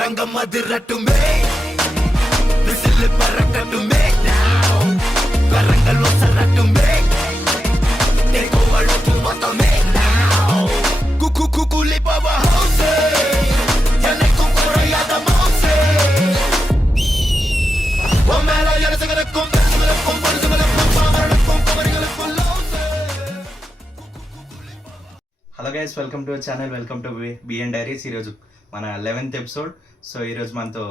రంగం అదిరట్టుమే విసిల్ పరకట్టుమే వరంగల్లో సరట్టుమే తెగోవడకు మొత్తమే కుకు కులి పవర్ హౌస్ యనే కుకురయాద మౌసే వమేలా యరసగల కొంపరగల కొంపరగల కొంపరగల కొంపరగల కొల్లోసే. Hello guys, welcome to channel, welcome to BN diaries. ఈరోజు మన 11th ఎపిసోడ్. సో ఈరోజు మనతో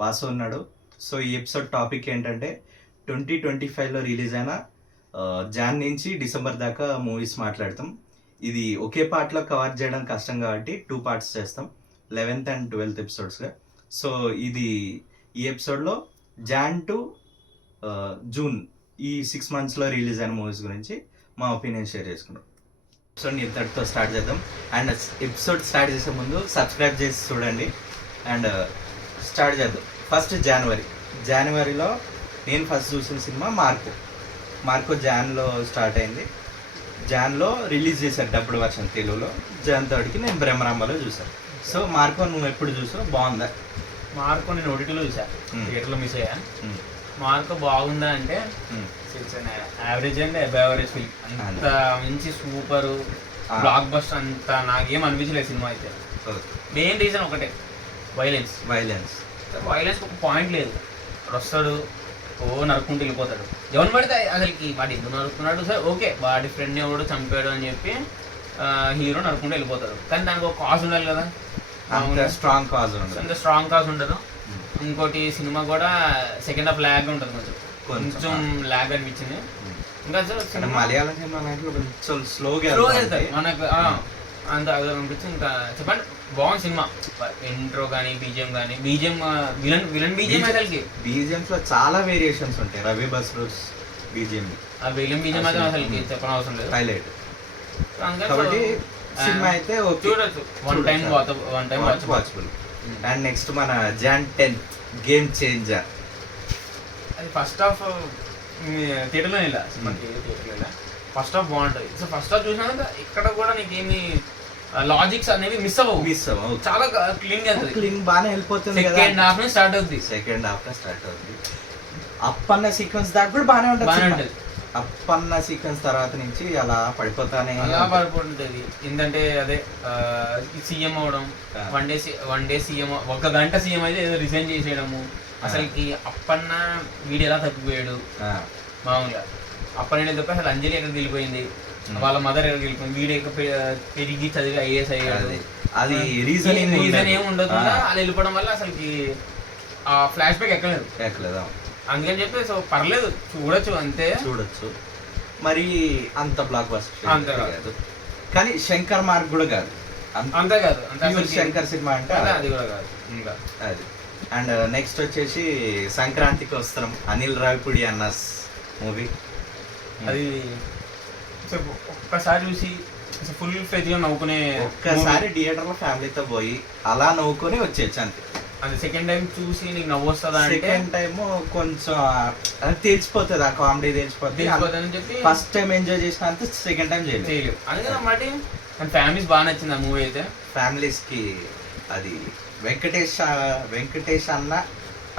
వాసు ఉన్నాడు. సో ఈ ఎపిసోడ్ టాపిక్ ఏంటంటే 2025లో రిలీజ్ అయిన జాన్ నుంచి డిసెంబర్ దాకా మూవీస్ మాట్లాడతాం. ఇది ఒకే పార్ట్లో కవర్ చేయడం కష్టం కాబట్టి 2 parts చేస్తాం, 11th and 12th ఎపిసోడ్స్గా. సో ఇది ఈ ఎపిసోడ్లో జాన్ టు జూన్ ఈ 6 monthsలో రిలీజ్ అయిన మూవీస్ గురించి మా ఒపీనియన్ షేర్ చేసుకున్నాం. ఎపిసోడ్ ఇంతటితో స్టార్ట్ చేద్దాం. అండ్ ఎపిసోడ్ స్టార్ట్ చేసే ముందు సబ్స్క్రైబ్ చేసి చూడండి. అండ్ స్టార్ట్ చేద్దాం. ఫస్ట్ జనవరిలో నేను ఫస్ట్ చూసిన సినిమా మార్కో జాన్లో స్టార్ట్ అయింది. జాన్లో రిలీజ్ చేశారు డబ్బుడు వర్షన్ తెలుగులో. జాన్ 3కి నేను బ్రహ్మరాంబలో చూసాను. సో మార్కో నువ్వు ఎప్పుడు చూసావు? బాగుందా? మార్కో నేను ఓటీటీలో చూసాను, థియేటర్లో మిస్ అయ్యా. మార్కో బాగుందా అంటే average and above average film. అంత మంచి సూపర్ బ్లాక్ బస్టర్ అంత నాకేం అనిపించలేదు సినిమా అయితే. మెయిన్ రీజన్ ఒకటే, వైలెన్స్ ఒక పాయింట్ లేదు. వస్తాడు, నరుక్కుంటూ వెళ్ళిపోతాడు. ఎవరు పడితే అసలుకి వాడు ఎందుకు నరుకుతున్నాడు, సరే ఓకే వాడి ఫ్రెండ్ ఎవడు చంపాడు అని చెప్పి హీరో నరుక్కుంటూ వెళ్ళిపోతాడు. కానీ దానికి ఒక కాజ్ ఉండాలి కదా, స్ట్రాంగ్ కాజ్ ఉండదు. ఇంకోటి సినిమా కూడా సెకండ్ హాఫ్ ల్యాగ్ ఉంటుంది, కొంచెం ల్యాగ్ అనిపించింది. ఇంకా మలయాళం సినిమా కొంచెం స్లోగా వెళ్తాయి మనకు అంత అనిపించింది. ఇంకా చెప్పండి, బాగుంది సినిమా. ఇంట్రో కానీ బీజిఎం కానీ విలన్ బీజిఎం అసలుకి బీజిఎంస్ లో చాలా వేరియేషన్స్ ఉంటాయి. రవి బస్రూస్ బీజిఎం, ఆ విలన్ బీజిఎం అయితే అసలుకి చెప్పడం అవసరం లేదు, హైలైట్. కాబట్టి సినిమా అయితే చూడొచ్చు, one time watchable. And next మన జాన్ 10th గేమ్ చేంజర్. అది ఫస్ట్ హాఫ్ థియేటర్లో వెళ్ళా, సినిమాకి థియేటర్లో వెళ్ళా. ఫస్ట్ హాఫ్ బాగుంటుంది. సో ఫస్ట్ హాఫ్ చూసినాక ఇక్కడ కూడా నీకేమి లాజిక్స్ అనేవి మిస్ అవ్వవు, చాలా క్లీన్ బాగానే వెళ్ళిపోతుంది. సెకండ్ హాఫ్ స్టార్ట్ అవుతుంది. అప్పన్న సీక్వెన్స్ దాకా కూడా బాగానే ఉంటుంది. అప్పన్న సీక్వెన్స్ తర్వాత నుంచి అలా పడిపోతుంది. ఏంటంటే అదే సీఎం అవడం, వన్ డే సీఎం, 1 గంట సీఎం అయితే ఏదో రిజైన్ చేసేయడము. అసలుకి అప్పన్న వీడు ఎలా తప్పిపోయాడు మామూలుగా. అప్పన్న తప్ప అసలు అంజలి ఎక్కడికి వెళ్ళిపోయింది, వాళ్ళ మదర్ ఎక్కడికి వెళ్ళిపోయింది, వీడు పెరిగి చదివి ఐఏఎస్ అయ్యాడు. అది రీజన్ ఏమి ఉండదు. అలా వెళ్ళిపోవడం వల్ల అసలుకి ఆ ఫ్లాష్ బ్యాక్ ఎక్కలేదు. అందుకని చెప్పి సో పర్లేదు, చూడొచ్చు, అంతే చూడొచ్చు. మరి అంత బ్లాక్ బస్టర్ కాదు, కానీ శంకర్ మార్క్ కూడా కాదు, అంతే కాదు. శంకర్ సినిమా అంటే అది కూడా కాదు ఇంకా అది. అండ్ నెక్స్ట్ వచ్చేసి సంక్రాంతికి వస్తున్నాం, అనిల్ రావిపూడి అన్నస్ మూవీ. అది ఒక్కసారి చూసి ఫుల్ ఫ్లెజ్ గా నవ్వుకునే, ఒక్కసారి థియేటర్ లో ఫ్యామిలీతో పోయి అలా నవ్వుకొని వచ్చేచ్చు అంతే. అది సెకండ్ టైం చూసి నీకు నవ్వు వస్తుందా? సెకండ్ టైం కొంచెం తెలిసిపోతుంది, ఆ కామెడీ తెలిసిపోతుంది అని చెప్పి ఫస్ట్ టైం ఎంజాయ్ చేసిన అంతే, సెకండ్ టైం చేయలేదు. అందుకే అన్నమాట ఫ్యామిలీస్ బాగా నచ్చింది ఆ మూవీ అయితే. ఫ్యామిలీస్ కి అది వెంకటేష్ అన్న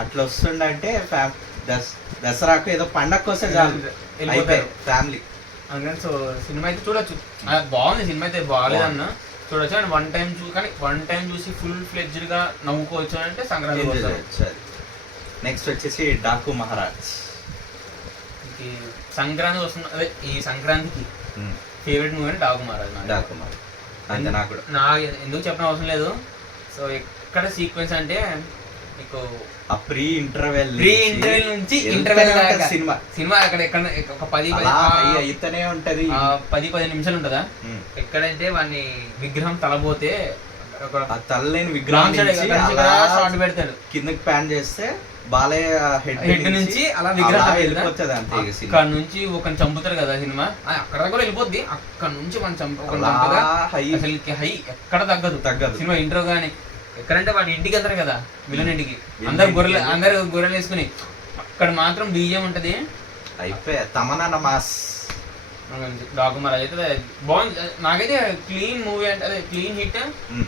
అట్లా వస్తుండంటే దసరాకు ఏదో పండగ వస్తే చాలు ఫ్యామిలీ. అందుకని సో సినిమా అయితే చూడొచ్చు, బాగుంది. సినిమా అయితే బాగాలేదన్న చూడొచ్చు. అండ్ వన్ టైం చూసి ఫుల్ ఫ్లెడ్జ్డ్ గా నవ్వుకోవచ్చు అంటే సంక్రాంతి. నెక్స్ట్ వచ్చేసి డాకు మహారాజ్. సంక్రాంతి వస్తుంది, అదే ఈ సంక్రాంతికి ఫేవరెట్ మూవీ అంటే డాకు మహారాజ్. అంటే నాకు ఎందుకు చెప్పిన అవసరం లేదు. సో ఎక్కడ సీక్వెన్స్ అంటే మీకు ప్రీ ఇంటర్వెల్ నుంచి ఇంటర్వెల్ సినిమా అక్కడ ఎక్కడ ఒక 10 ఉంటది, 10 నిమిషాలు ఉంటుందా. ఎక్కడంటే వాడిని విగ్రహం తలబోతే తలలేని విగ్రహం షాట్ పెడతాడు, కిందకి ప్యాన్ చేస్తే బాలయ్య హెడ్ నుంచి అలా విగ్రహం వెళ్ళిపోతుంది అంతే. అక్కడ నుంచి ఒక చంపుతారు కదా సినిమా, అక్కడ కూడా వెళ్ళిపోద్ది. అక్కడ నుంచి మనం అసలుకి హై ఎక్కడ తగ్గదు సినిమా ఇంట్రో గానీ. ఎక్కడంటే వాడి ఇంటికి వెళ్తారు కదా, విలన్ ఇంటికి, అందరు గొర్రెలు వేసుకుని, అక్కడ మాత్రం బీజం ఉంటది. అయిపోయా తమన్నా మాస్. డాకుమారాజ్ అయితే బాగుంది. నాకైతే క్లీన్ మూవీ అంటే అదే క్లీన్ హిట్.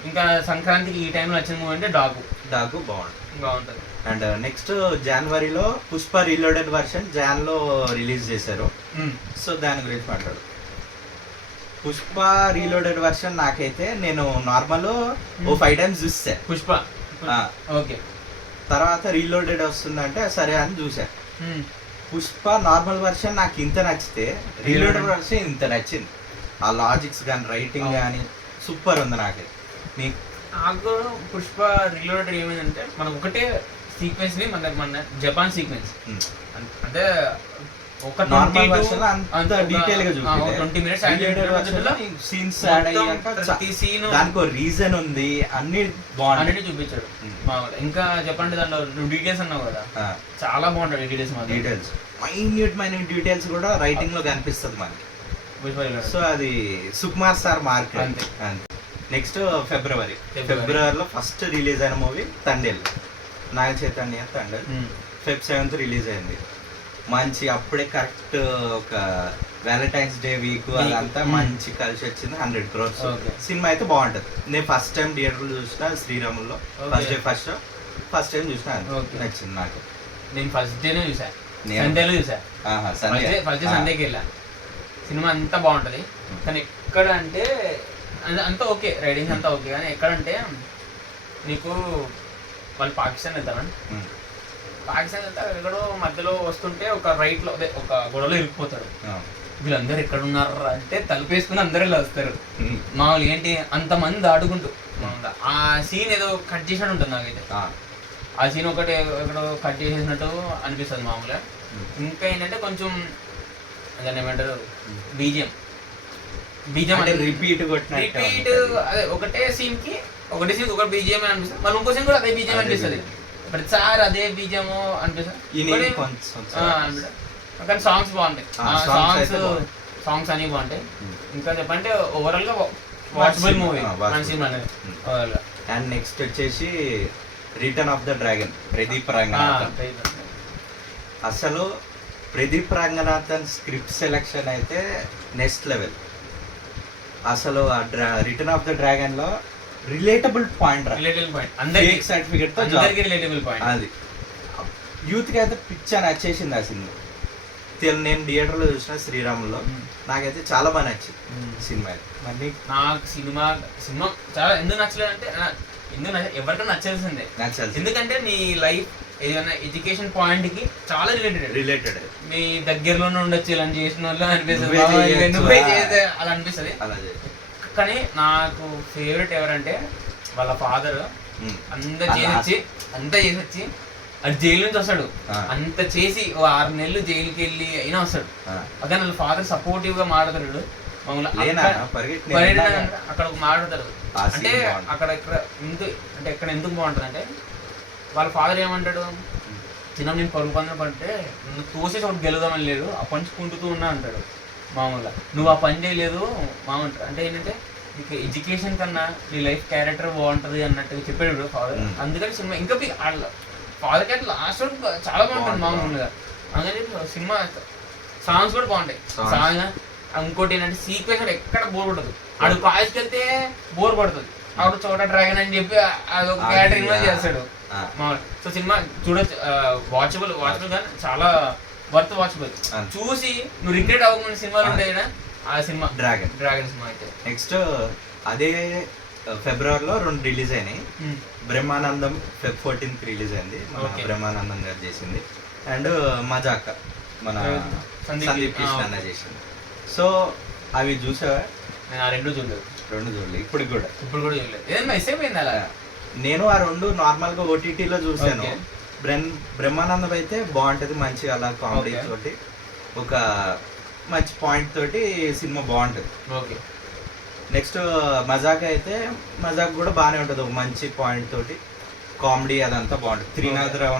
ఇంకా సంక్రాంతికి ఈ టైంలో వచ్చిన మూవీ అంటే డాగ్ బాగుంటుంది. బాగుంటుంది. అండ్ నెక్స్ట్ జనవరిలో పుష్ప రీలోడెడ్ వర్షన్ జాన్లో రిలీజ్ చేశారు. సో దాని గురించి మాట్లాడు. పుష్ప రీలోడెడ్ వర్షన్ నాకైతే నేను నార్మల్ 5 times చూసా పుష్ప. ఓకే. తర్వాత రీలోడెడ్ వస్తుందంటే సరే అని చూసా. పుష్ప నార్మల్ వర్షన్ నాకు ఇంత నచ్చితే రీలోడెడ్ వర్షన్ ఇంత నచ్చింది. ఆ లాజిక్స్ కానీ రైటింగ్ కానీ సూపర్ ఉంది నాకైతే. నాకు పుష్ప రీలోడెడ్ ఏమైందంటే మనం ఒకటే సీక్వెన్స్ ని మన జపాన్ సీక్వెన్స్ అంటే ఒక నార్మల్ వర్షన్ అంత డీటెయిల్ గా 20 minutes సీన్స్ యాడ్ అయ్యాక దానికి ఒక రీజన్ ఉంది, అన్ని బాగుంది చూపించాడు. ఇంకా చెప్పండి దాంట్లో నువ్వు డీటెయిల్స్ అన్నావు కదా, చాలా బాగుంటాయి డీటెయిల్స్. మైన్యూట్ డీటెయిల్స్ కూడా రైటింగ్ లో కనిపిస్తుంది మనకి. సో అది సుకుమార్ సార్ మార్క్ అంతే. నెక్స్ట్ ఫిబ్రవరిలో ఫస్ట్ రిలీజ్ అయిన movie Thandel, Naga Chaitanya Thandel. Feb 7th release అయింది. మంచి అప్పుడే కరెక్ట్ ఒక వ్యాలంటైన్స్ డే వీక్ అదంతా మంచి కలిసి వచ్చింది. 100 crores సినిమా అయితే బాగుంటది. నేను ఫస్ట్ టైం థియేటర్ చూసిన శ్రీరాముల్లో, ఫస్ట్ టైం చూసిన, నచ్చింది నాకు. నేను ఫస్ట్ డేనే చూసా, సండేలో చూసా. ఫస్ట్ డే సండేకి వెళ్ళా. సినిమా అంతా బాగుంటది కానీ ఎక్కడ అంటే అంతా ఓకే, రైడింగ్ అంతా ఓకే, కానీ ఎక్కడంటే నీకు వాళ్ళు పాకిస్తాన్ వెళ్తామని, పాకిస్తాన్ వెళ్తా ఎక్కడో మధ్యలో వస్తుంటే ఒక రైట్ లో అదే ఒక గొడవలో ఇరికిపోతాడు. వీళ్ళందరూ ఎక్కడ ఉన్నారు అంటే తలుపేసుకుని అందరూ ఇలా వస్తారు. మామూలు ఏంటి అంతమంది ఆడుకుంటూ ఆ సీన్ ఏదో కట్ చేసినట్టు ఉంటుంది నాకైతే. ఆ సీన్ ఒకటి ఎక్కడో కట్ చేసేసినట్టు అనిపిస్తుంది మామూలుగా. ఇంకా ఏంటంటే కొంచెం దాన్ని ఏమంటారు బీజిఎం అంటే రిపీట్ అదే ఒకటే సీన్ కి ఒకటే సీన్ ఒక బీజిఎం అనిపిస్తుంది, మళ్ళీ ఇంకో సీన్ కూడా అదే బీజిఎం అనిపిస్తుంది, ప్రతిసారి అదే బీజిఎం అనిపిస్తుంది. కానీ సాంగ్స్ బాగుంటాయి, సాంగ్స్ అన్ని బాగుంటాయి. ఇంకా చెప్పంటే ఓవరాల్ గా వాచబుల్ మూవీ మన సినిమా అనేది ఓవరాల్ గా. అండ్ నెక్స్ట్ వచ్చేసి return of the dragon, Pradeep Ranganathan. అసలు ప్రదీప్ రంగనాథన్ స్క్రిప్ట్ సెలెక్షన్ అయితే నెక్స్ట్ లెవెల్. అసలు రిటర్న్ ఆఫ్ ద డ్రాగన్ లో రిలేటబుల్ పాయింట్ సర్టిఫికెట్ తో అది యూత్ కి అయితే పిచ్చా నచ్చేసింది ఆ సినిమా. నేను థియేటర్ లో చూసిన శ్రీరాముల్లో, నాకైతే చాలా బాగా నచ్చింది సినిమా. మళ్ళీ నాకు సినిమా చాలా ఎందుకు నచ్చలేదు అంటే ఎవరికైనా నచ్చాల్సిందే, ఎందుకంటే నీ లైఫ్ ఏదైనా ఎడ్యుకేషన్ పాయింట్ కి చాలా రిలేటెడ్. మీ దగ్గరలోనే ఉండొచ్చు ఇలా చేసిన వాళ్ళు అనిపిస్తుంది, అలా అనిపిస్తుంది. కానీ నాకు ఫేవరెట్ ఎవరంటే వాళ్ళ ఫాదర్ అంత చేసి అది జైలు నుంచి వస్తాడు, అంత చేసి 6 నెలలు జైలుకి వెళ్ళి అయినా వస్తాడు. అదే వాళ్ళ ఫాదర్ సపోర్టివ్ గా మాట్లాడతాడు. అక్కడ మాట్లాడతాడు అంటే అక్కడ ఎక్కడ ఎందుకు బాగుంటుంది అంటే వాళ్ళ ఫాదర్ ఏమంటాడు, చిన్న నేను పరుగు పందెం పడితే నువ్వు తోసేసి ఒకటి గెలుదామని లేదు, ఆ పంచి కుంటుతూ ఉన్నా అంటాడు. మామూలుగా నువ్వు ఆ పని చేయలేదు మామూలు అంటే ఏంటంటే నీకు ఎడ్యుకేషన్ కన్నా నీ లైఫ్ క్యారెక్టర్ బాగుంటది అన్నట్టుగా చెప్పాడు ఫాదర్. అందుకని సినిమా ఇంకా ఫాదర్ క్యారెక్టర్ లాస్ట్ చాలా బాగుంటుంది మామూలుగా. అందుకని సినిమా సాంగ్స్ కూడా బాగుంటాయి. సాంగ్ ఇంకోటి ఏంటంటే సీక్వెన్స్ ఎక్కడ బోర్ పడదు. ఆడు కాలేజ్కి వెళ్తే బోర్ పడుతుంది, ఆవిడ చోట డ్రాగన్ అని చెప్పి అదొక క్యాటరింగ్ లో చేస్తాడు. సో సినిమా చూడొచ్చు, వాచబుల్ కానీ చాలా వర్త్ వాచబుల్. చూసి నువ్వు రిగ్రెట్ అవ్వకుండా సినిమాలు ఉంటాయి కదా, ఆ సినిమా డ్రాగన్ సినిమా అయితే. నెక్స్ట్ అదే ఫిబ్రవరిలో 2 రిలీజ్ అయినాయి. బ్రహ్మానందం Feb 14th రిలీజ్ అయింది, మన బ్రహ్మానందం గారు చేసింది. అండ్ మజాక మన సందీప్ కృష్ణ అన్న చేసింది. సో అవి చూసావా? నేను ఆ రెండు చూడలేదు. ఇప్పుడు కూడా చూడలేదు. ఏదైనా మిస్ అయిపోయింది అలా? నేను ఆ 2 నార్మల్ గా ఓటీటీలో చూసాను. బ్రహ్మానందం అయితే బాగుంటది, మంచిగా అలా కామెడీ తోటి ఒక మంచి పాయింట్ తోటి సినిమా బాగుంటది. ఓకే. నెక్స్ట్ మజాక్ అయితే మజాక్ కూడా బాగానే ఉంటది, ఒక మంచి పాయింట్ తోటి కామెడీ అదంతా బాగుంటది. త్రినాథరావు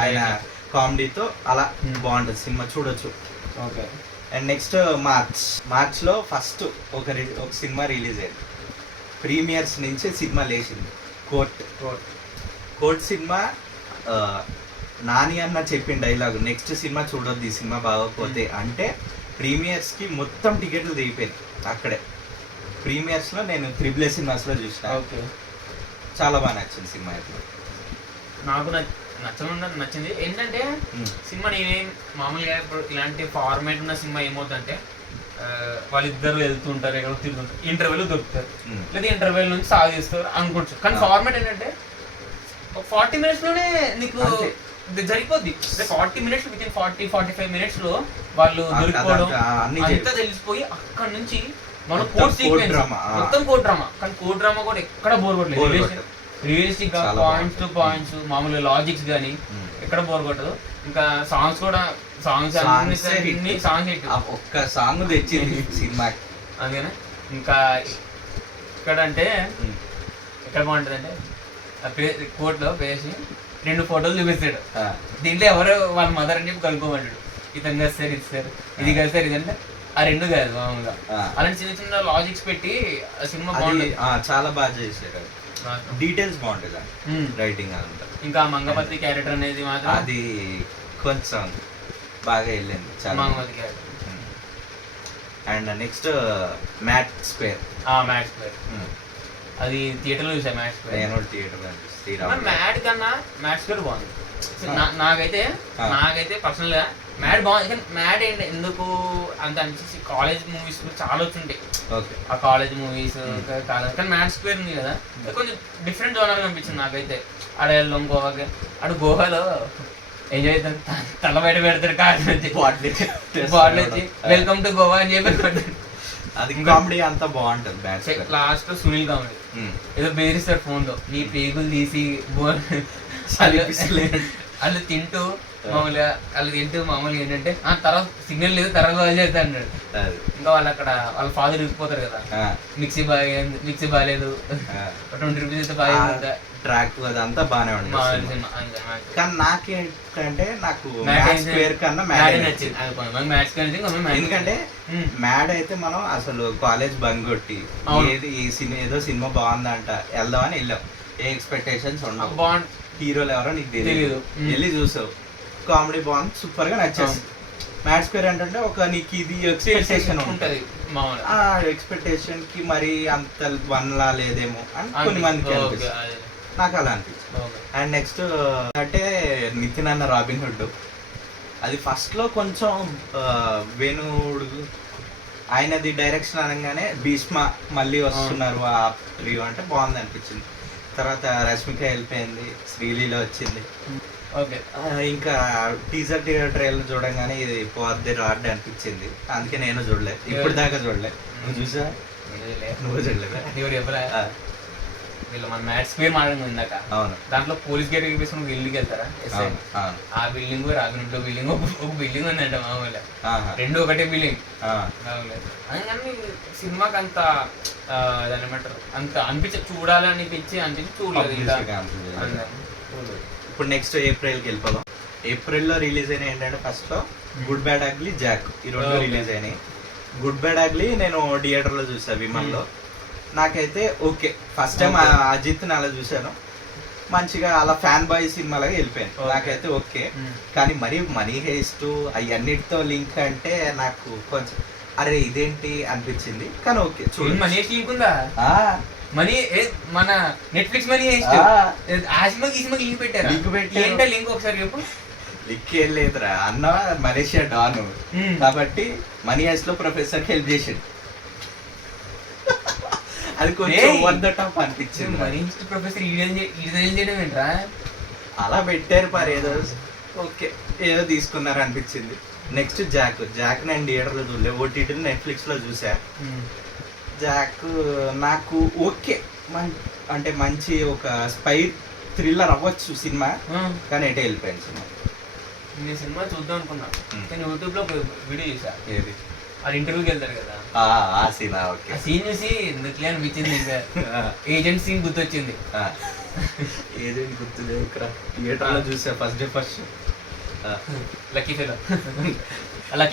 ఆయన కామెడీతో అలా బాగుంటది సినిమా, చూడొచ్చు. ఓకే. అండ్ నెక్స్ట్ మార్చ్ లో ఫస్ట్ ఒక సినిమా రిలీజ్ అయింది. ప్రీమియర్స్ నుంచి సినిమా లేచింది, కోర్ట్ సినిమా. నాని అన్న చెప్పిన డైలాగ్, నెక్స్ట్ సినిమా చూడొద్దు ఈ సినిమా బాగోకపోతే అంటే ప్రీమియర్స్ కి మొత్తం టికెట్లు దిగిపోయింది అక్కడే. ప్రీమియర్స్ లో నేను 3 సినిమాస్ లో చూసిన. చాలా బాగా నచ్చింది సినిమా అయితే. నాకు నచ్చింది ఏంటంటే సినిమా నేనేం మామూలుగా ఇప్పుడు ఇలాంటి ఫార్మేట్ ఉన్న సినిమా ఏమవుతుందంటే వాళ్ళిద్దరు వెళ్తుంటారు, ఎక్కడ తిరుగుతుంటారు, ఇంటర్వెల్ దొరుకుతారు, లేదా ఇంటర్వెల్ నుంచి సాగిస్తారు అనుకోవచ్చు. కానీ ఫార్మేట్ ఏంటంటే ఒక 40 minutes లోనే నీకు జరిగిపోద్ది. 40 minutes విత్ ఇన్ 40-45 minutes లో వాళ్ళు దొరికిపోవడం అంతా తెలిసిపోయి అక్కడ నుంచి మన కోడ్ సీక్వెన్స్ మొత్తం కోడ్ డ్రామా. కానీ కోడ్ డ్రామా కూడా ఎక్కడ బోర్ కొట్టలేదు. రియలిస్టిక్ గా పాయింట్స్ టు పాయింట్స్ మామూలుగా లాజిక్స్ కానీ ఎక్కడ బోర్ కొట్టదు. ఇంకా సాంగ్స్ కూడా సాంగ్స్ ఒక్క సాంగ్ తెచ్చింది సినిమా అందుకనే. ఇంకా ఇక్కడ అంటే ఎక్కడ బాగుంటుంది అంటే కోర్టులో వేసి 2 photos చూపిస్తాడు. దీంట్లో ఎవరు వాళ్ళ మదర్ అని చెప్పి కనుక్కోమంటాడు. ఇతను కలిస్తారు ఇస్తారు, ఇది కలిస్తారు, ఇది అంటే ఆ 2 కాదు మామూలుగా. అలాంటి చిన్న చిన్న లాజిక్స్ పెట్టి సినిమా బాగుంటుంది. చాలా బాగా చేశారు. డీటెయిల్స్ బాగుంటుంది రైటింగ్ అంతా. ఇంకా మంగపతి క్యారెక్టర్ అనేది మాత్రం అది కొంచెం బాగా వెళ్ళింది చాలా. Mangapathi character. And next Mad Square. Mad Square అది థియేటర్లో చూసా. మ్యాట్ స్క్వేర్ నేను థియేటర్ మ్యాట్ కన్నా మ్యాట్ స్క్వేర్ బాగుంది. నాకైతే పర్సనల్ గా మ్యాడ్ బాగుంది. కానీ మ్యాడ్ ఏంటి ఎందుకు అంత అనిపించి కాలేజ్ మూవీస్ చాలా వచ్చుంటాయి. ఆ కాలేజ్ మూవీస్ కాదు, కానీ మ్యాడ్ స్క్వేర్ ఉంది కదా, కొంచెం డిఫరెంట్ జోనర్ అనిపించింది నాకైతే. ఆడ వెళ్ళాం గోవాకి, అటు గోవాలో ఎంజాయ్ అవుతాను, తల బయట పెడతాడు కార్ నుంచి, బాటిల్ వచ్చి వెల్కమ్ టు గోవా అని చెప్పి అది కామెడీ అంతా బాగుంటుంది. లాస్ట్ సునీల్ కామెడీ ఏదో బెదిరిస్తాడు ఫోన్ లో, నీ పేగులు తీసి వాళ్ళు తింటూ మామూలుగా ఏంటంటే తర్వాత సిగ్నల్ లేదు తర్వాత వాళ్ళు చేస్తా అన్నాడు. ఇంకా వాళ్ళు అక్కడ వాళ్ళ ఫాదర్ ఇరిగిపోతారు కదా, మిక్సీ బాగాలేదు 20 rupees అయితే బాగా ట్రాక్ అదంతా బాగానే ఉంటుంది. కానీ నాకేంటంటే నాకు మ్యాడ్ స్క్వేర్ కన్నా మ్యాడ్ నచ్చింది. ఎందుకంటే మ్యాడ్ అయితే మనం అసలు కాలేజ్ బంక్ కొట్టి ఏదో సినిమా బాగుందంట వెళ్దామని వెళ్ళాం, ఏ ఎక్స్పెక్టేషన్స్ ఉండవు, హీరోలు ఎవరో నీకు తెలియదు, వెళ్ళి చూసావు, కామెడీ బాగుంది, సూపర్ గా నచ్చేసి. మ్యాడ్ స్క్వేర్ అంటే ఒక నీకు ఇది ఎక్స్పెక్టేషన్ ఉంటుంది, ఆ ఎక్స్పెక్టేషన్ కి మరి అంత వన్లా లేదేమో అని కొన్ని మందికి అనిపిస్తుంది. నాకు అలా అనిపించింది. అండ్ నెక్స్ట్ అంటే నితిన్ అన్న రాబిన్ హుడ్, అది ఫస్ట్ లో కొంచెం వేణుడు ఆయనది డైరెక్షన్ అనగానే భీష్మ మళ్ళీ వస్తున్నారు ఆ రియో అంటే బాగుంది అనిపించింది. తర్వాత రష్మిక వెళ్ళిపోయింది, శ్రీలీల వచ్చింది. ఇంకా టీజర్ ట్రైలర్ చూడంగానే ఇది పోద్ది రాడ్ అనిపించింది, అందుకే నేను చూడలేదు, ఇప్పుడు దాకా చూడలేదు. నువ్వు చూసా? నువ్వు చూడలేదు. వీళ్ళు మన మ్యాట్ స్క్వేర్ మాట్లాడుతుంది ఇందాక. అవును, దాంట్లో పోలీస్ గేట్ వేసుకుని బిల్డింగ్ వెళ్తారా, ఆ బిల్డింగ్ రాగినట్టు బిల్డింగ్ ఒక బిల్డింగ్ ఉందంట మామూలుగా, 2 ఒకటే బిల్డింగ్. అందుకని సినిమాకి అంత దాని ఏమంటారు అంత చూడాలనిపించి చూడలేదు. ఇప్పుడు నెక్స్ట్ ఏప్రిల్కి వెళ్ళిపోదాం. ఏప్రిల్లో రిలీజ్ అయినాయి ఏంటంటే ఫస్ట్ లో గుడ్ బ్యాడ్ అగ్లీ, జాక్, ఈ 2 రిలీజ్ అయినాయి. గుడ్ బ్యాడ్ అగ్లీ నేను థియేటర్ లో చూసా విమల్లో. నాకైతే ఓకే, ఫస్ట్ టైం అజిత్ని అలా చూశాను, మంచిగా అలా ఫ్యాన్ బాయ్ సినిమాలాగా వెళ్ళిపోయాను, నాకైతే ఓకే. కానీ మరి మనీ హేస్ట్ అవన్నిటితో లింక్ అంటే నాకు కొంచెం అరే ఇదేంటి అనిపించింది. కానీ ఓకే చూడండి, మనీ లింక్ ఉందా? మనీ మన నెట్ఫ్లిక్స్ మనీ లింక్ పెట్టారు, ఏంటో లింక్ ఒకసారి చెప్పు. లింక్ ఏం లేదురా అన్న, మలేషియా డాన్ కాబట్టి మనీ హేస్ట్ లో ప్రొఫెసర్ హెల్ప్ చేసాడు, అది కొంచెం ఓవర్ ద టాప్ అనిపించింది. మరి ప్రొఫెసర్ చేయడం ఏంట్రా అలా పెట్టారు, మరి ఏదో ఓకే ఏదో తీసుకున్నారు అనిపించింది. నెక్స్ట్ జాక్ నేను థియేటర్ లో చూడలే, ఓటీటీ నెట్ఫ్లిక్స్ లో చూసా. జాక్ నాకు ఓకే, అంటే మంచి ఒక స్పై థ్రిల్లర్ అవ్వచ్చు సినిమా, కానీ ఎటే వెళ్ళిపోయాను సినిమా. నేను సినిమా చూద్దాం అనుకున్నా, కానీ యూట్యూబ్ లో వీడియో చూసా. ఏది? అది ఇంటర్వ్యూకి వెళ్తారు కదా, ఆ సీన్ చూసి ఎందుకులే అనిపించింది. ఇంకా ఏజెంట్ సీన్ గుర్తొచ్చింది. ఏజెంట్ గుర్తులేదు, థియేటర్ లో చూసా ఫస్ట్ డే ఫస్ట్. లక్కీ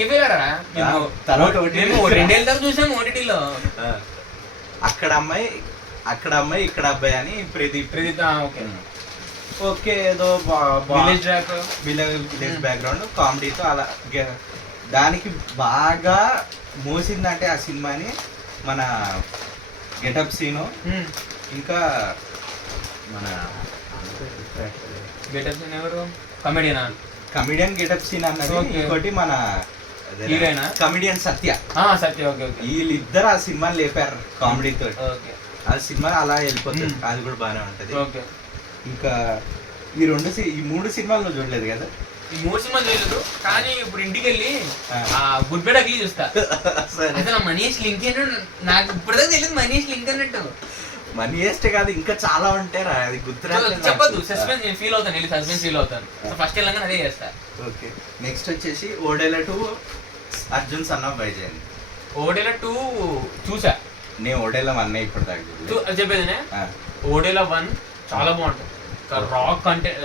ఫెయిలరా 2 ఏళ్ళ చూసాము ఓటీటీలో. అక్కడ అమ్మాయి ఇక్కడ అబ్బాయి అని ప్రదీప్. ఓకే ఏదో విలేజ్ బ్యాక్గ్రౌండ్ కామెడీతో అలా దానికి బాగా మోసిందంటే ఆ సినిమాని మన గెటప్ సీను, ఇంకా మన గెటప్ సీన్ ఎవరు కమెడియనా కమిడియన్ గెటప్ సీన్ అన్నది. Okay. ఇంకోటి మన హీరోయినా? కమిడియన్ సత్య. సత్య. ఓకే ఓకే వీళ్ళిద్దరు ఆ సినిమా లేపారు కామెడీతో. ఓకే ఆ సినిమా అలా వెళ్ళిపోతుంది. అది కూడా బాగానే ఉంటది. ఓకే. ఇంకా ఈ ఈ 3 సినిమాలు నువ్వు చూడలేదు కదా? ఈ 3 సినిమాలు చేయలేదు, కానీ ఇప్పుడు ఇంటికి వెళ్ళి ఆ. గుడ్ బెడ్ అగ్లీ చూస్తా. సరే. అసలు మనీష్ లింక్ ఏంటో నాకు ఇప్పుడుదా తెలియదు. మనీష్ లింక్ అన్నట్టు మనీ వేస్ట్ కాదు, ఇంకా చాలా ఉంటాయి రా. అది చెప్పదు. సస్పెన్స్ నేను ఫీల్ అవుతాను, వెళ్ళి సస్పెన్స్ ఫీల్ అవుతాను. సో ఫస్ట్ వెళ్ళగానే అదే చేస్తా. ఓకే. నెక్స్ట్ వచ్చేసి ఓడేలా 2 అర్జున్ సన్ ఆఫ్ వైజయంతి. ఓడేలా 2 చూసా. నేను ఓడేలా 1 ఇప్పుడు దాకా చూడలేదు. అది చెప్పేదినే. ఓడేలా 1 చాలా బాగుంటుంది. రాక్ కంటెంట్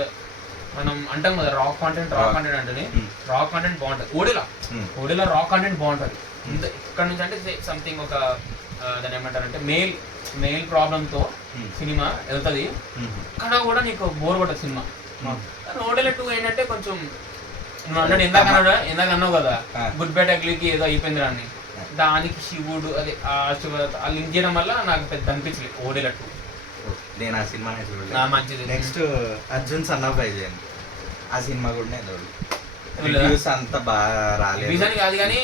మనం అంటాం కదా, రాక్ కంటెంట్ అంటే రాక్ కంటెంట్ బాగుంటుంది. ఓడేలా రాక్ కంటెంట్ బాగుంటుంది. ఇక్కడ నుంచి అంటే సంథింగ్ ఒక దాని ఏమంటారంటే మెయిల్ ప్రాబ్లమ్ తో సినిమా వెళ్తుంది. అక్కడ కూడా నీకు బోర్ కొట్టదు సినిమా. కానీ ఓడేలా 2 ఏంటంటే కొంచెం నువ్వు అన్నాడు ఇందాక అన్నావు కదా, గుడ్ బెడ్ అగ్లీకి ఏదో అయిపోయింది అని. దానికి శివుడు అదే ఆ లింక్ చేయడం వల్ల నాకు పెద్ద అనిపించలేదు ఓడేలా 2. నేను ఆ సినిమా మంచిది. Next Arjun son of Vyjayanthi. ఆ సినిమా కూడా నేను రివ్యూస్ అంత బాగా రాలేదు. రీజన్ కాదు కానీ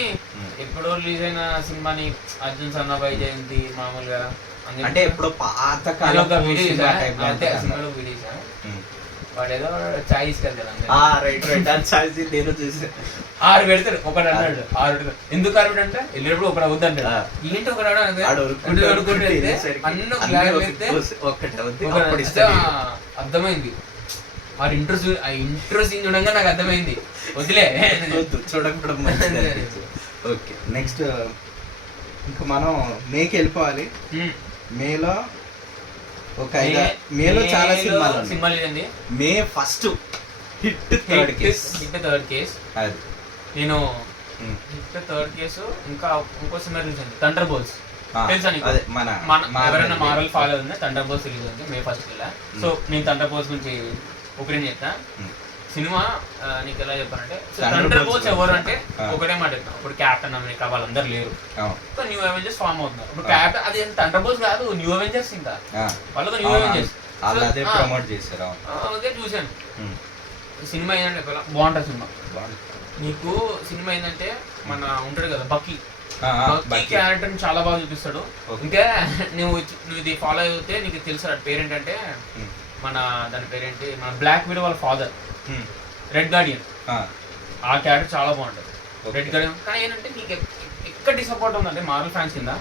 ఎప్పుడో రిలీజ్ అయిన సినిమాని అర్జున్ సన్ ఆఫ్ వైజయంతి మామూలుగా అంటే ఎప్పుడో పాత వాడేదో చాయ్ తీసుకెళ్తాడు. రైట్ నేను చూసాను. 6 పెడతాడు, ఒకటి అన్నాడు 6. ఎందుకు 6 అంటే వెళ్ళినప్పుడు ఒకటి అవుద్ది అంటాడు. ఏంటి ఒకటి అర్థమైంది. ఆ ఇంట్రో సీన్ చూడంగా నాకు అర్థమైంది. వదిలే చూడకపోవడం. ఓకే. నెక్స్ట్ ఇంకా మనం మేకి వెళ్ళిపోవాలి. మేలో ఒక మేలో చాలా సినిమాలు ఏంది. May first hit third case. అది నేను హిట్ థర్డ్ కేసు. ఇంకా ఇంకో సినిమా రిలీజ్ అయింది థండర్ బోల్ట్స్. తెలుసా నీకు? ఎవరైనా మార్వెల్ ఫాలో ఉంది, థండర్ బోల్ట్స్ రిలీజ్ అయింది మే 1st ఇలా. సో నేను థండర్ బోల్ట్స్ గురించి ఒపీనియన్ చెప్తా. సినిమా నీకు ఎలా చెప్పానంటే, థండర్ బోల్ట్స్ ఎవరు అంటే ఒకటే మాట చెప్తాను. ఇప్పుడు క్యాప్టెన్ అమెరికా వాళ్ళందరూ లేరు, సో న్యూ అవెంజర్స్ ఫామ్ అవుతున్నారు. ఇప్పుడు క్యాప్టెన్ అది థండర్ బోల్ట్స్ కాదు, న్యూ అవెంజర్స్. ఇంకా వాళ్ళతో న్యూ అవెంజర్స్ ప్రమోట్ చేశారు. ఓకే చూశాను. సినిమా ఏంటంటే బాగుంటుంది సినిమా. నీకు సినిమా ఏంటంటే మన ఉంటాడు కదా బక్కీ క్యారెక్టర్ చాలా బాగా చూపిస్తాడు. ఇంకా నువ్వు ఇది ఫాలో అయితే నీకు తెలుసు పేరేంటంటే మన దాని పేరేంటి, మన బ్లాక్ విడో వాళ్ళ ఫాదర్ రెడ్ గార్డియన్. ఆ క్యారెక్టర్ చాలా బాగుంటుంది రెడ్ గార్డియన్. కానీ ఏంటంటే నీకు ఎక్కడ డిసప్పాయింట్ ఉందంటే మార్వెల్ ఫ్యాన్స్ కింద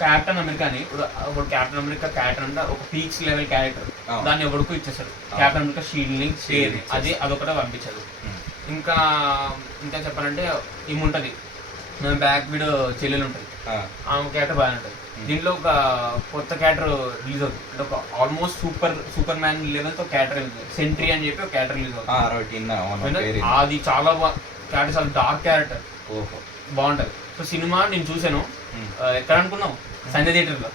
క్యాప్టెన్ అమెరికాని ఇప్పుడు క్యాప్టెన్ అమెరికా క్యారెక్టర్ అంటే ఒక పీక్స్ లెవెల్ క్యారెక్టర్, దాన్ని ఎవరికో ఇచ్చేసాడు. క్యాప్టెన్ అమెరికా షీల్డింగ్ షేర్ అదొకటే పంపించదు. ఇంకా చెప్పాలంటే ఏముంటది, బ్యాక్ విడో చెల్లెలు ఉంటుంది, ఆమె క్యారెక్టర్ బాగా ఉంటుంది. దీంట్లో ఒక కొత్త క్యారెక్టర్ రిలీజ్ అవుతుంది. అంటే ఒక ఆల్మోస్ట్ సూపర్ మ్యాన్ లెవెల్ తో క్యారెక్టర్ సెంట్రీ అని చెప్పి ఒక క్యారెక్టర్ రిలీజ్ అవుతుంది. అది చాలా క్యారెక్టర్, చాలా డార్క్ క్యారెక్టర్, బాగుంటది. సో సినిమా నేను చూసాను. ఎక్కడ అనుకున్నావు? సంజయ్ థియేటర్ లో.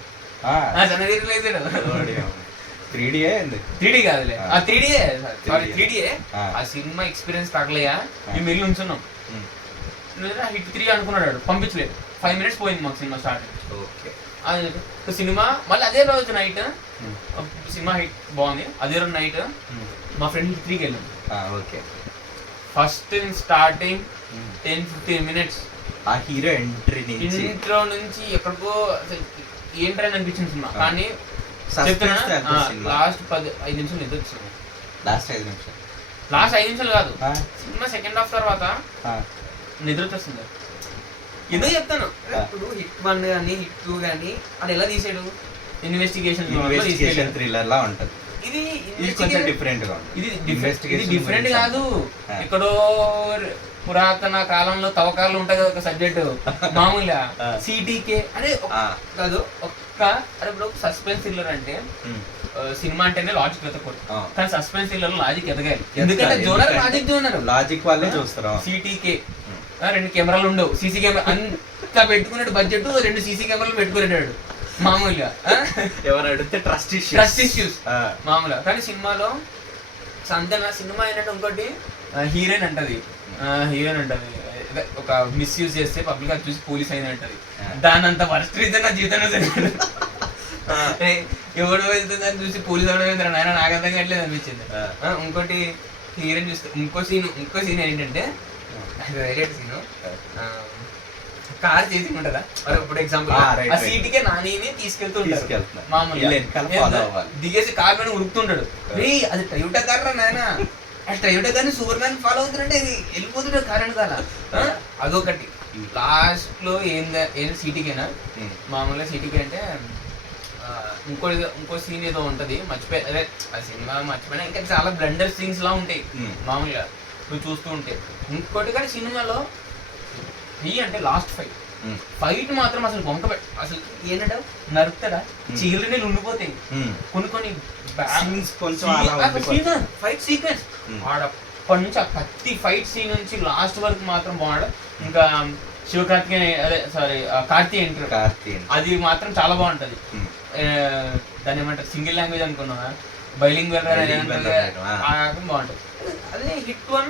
సంజయ్ థియేటర్ లో 3D కాదులే, 3D. ఆ సినిమా ఎక్స్పీరియన్స్ తగలయా. మేము వెళ్ళి ఉంచున్నాం. హిట్ 3 అనుకున్నాడు, పంపించలేదు. 5 minutes పోయింది మాకు సినిమా స్టార్ట్. సినిమా మళ్ళీ అదే రోజు నైట్ సినిమా హిట్ బాగుంది. అదే రోజు నైట్ మా ఫ్రెండ్ హిట్ 3కి వెళ్ళాం. ఫస్ట్ స్టార్టింగ్ 10-15 minutes ఆ హీరో ఇంట్రో నుంచి ఎక్కడికో ఏంట్రా అని అనిపించింది సినిమా. కానీ లాస్ట్ 5 నిమిషాలు నిద్ర వచ్చింది. లాస్ట్ 5 నిమిషాలు కాదు, సినిమా సెకండ్ హాఫ్ తర్వాత నిద్ర వచ్చేస్తుంది. ఎందుకు చెప్తాను, ఇప్పుడు హిట్ 1 కానీ హిట్ 2 కానీ అని ఎలా తీసాడు, ఇన్వెస్టిగేషన్ థ్రిల్లర్ లా ఉంటది. ఇది కొంచెం డిఫరెంట్ గా ఇది డిఫరెంట్ కాదు. ఎక్కడో పురాతన కాలంలో తవ్వకాలు ఉంటాయి కదా ఒక సబ్జెక్టు మామూలుగా సిటీకే అదే కాదు. అరే ఇప్పుడు సస్పెన్స్ థ్రిల్లర్ అంటే సినిమా అంటేనే లాజిక్ వెతకూడదు, కానీ సస్పెన్స్ థ్రిల్లర్ లాజిక్ ఎదగాలి. ఎందుకంటే జోనర్ లాజిక్ వాళ్ళే చూస్తారు. సిటీకే 2 కెమెరాలు ఉండవు, సీసీ కెమెరా అంతా పెట్టుకున్నాడు. బడ్జెట్ 2 సీసీ కెమెరాలు పెట్టుకునేటాడు మామూలుగా. ఎవరు అడిగితే ట్రస్ట్ ఇష్యూస్ మామూలుగా. కానీ సినిమాలో సినిమా ఏంటంటే ఇంకోటి హీరోయిన్ అంటది ఒక మిస్యూజ్ చేస్తే పబ్లిక్ అది చూసి పోలీస్ అయింది అంటది. దాని అంత వర్స్ట్ రీజన్ నా జీవితంలో జరిగింది. ఎవడు వెళ్తుందని చూసి పోలీసు ఎవడో వెళ్తారు ఆయన నాకు అర్థం కావట్లేదు అనిపించింది. ఇంకోటి హీరోయిన్ చూస్తే ఇంకో సీన్ ఏంటంటే హైలైట్ సీన్, కార్ చేసింగ్ ఉంటుందా ఇప్పుడు ఎగ్జాంపుల్ ఆ సీట్కే నానిని తీసుకెళ్తుంటారు మామూలుగా దిగేసి కార్ పైన ఉరుకుతుంటాడు. అది టయోటా కార్ రా నాయన, ఆ టయోటా కార్ని సూపర్ మ్యాన్ ఫాలో అవుతుంటే ఇది వెళ్ళిపోతుంటాడు కార్ వెనకాల. అదొకటి. లాస్ట్ లో ఏం సిటీకేనా మామూలుగా సిటీకి అంటే ఇంకో సీన్ ఏదో ఉంటది మర్చిపోయి, అదే ఆ సినిమా మర్చిపోయినా. ఇంకా చాలా బ్లండర్ సీన్స్ లా ఉంటాయి మామూలుగా నువ్వు చూస్తూ ఉంటే. ఇంకోటి కానీ సినిమాలో అంటే లాస్ట్ ఫైట్ మాత్రం అసలు అసలు ఏంటంటే నరుకుతాడా చీరలనే ఉండిపోతాయి కొన్ని ఫైట్ సీక్వెన్స్ ఆడప్పటి నుంచి ఆ కత్తి ఫైట్ సీన్ నుంచి లాస్ట్ వరకు మాత్రం బాగుండు. ఇంకా శివకార్తికేయ అదే సారీ కార్తీ ఎంటర్ అది మాత్రం చాలా బాగుంటది. దాని ఏమంటారు సింగిల్ లాంగ్వేజ్ అనుకున్నా బైలింగ్ బాగుంటది. అదే హిట్ 1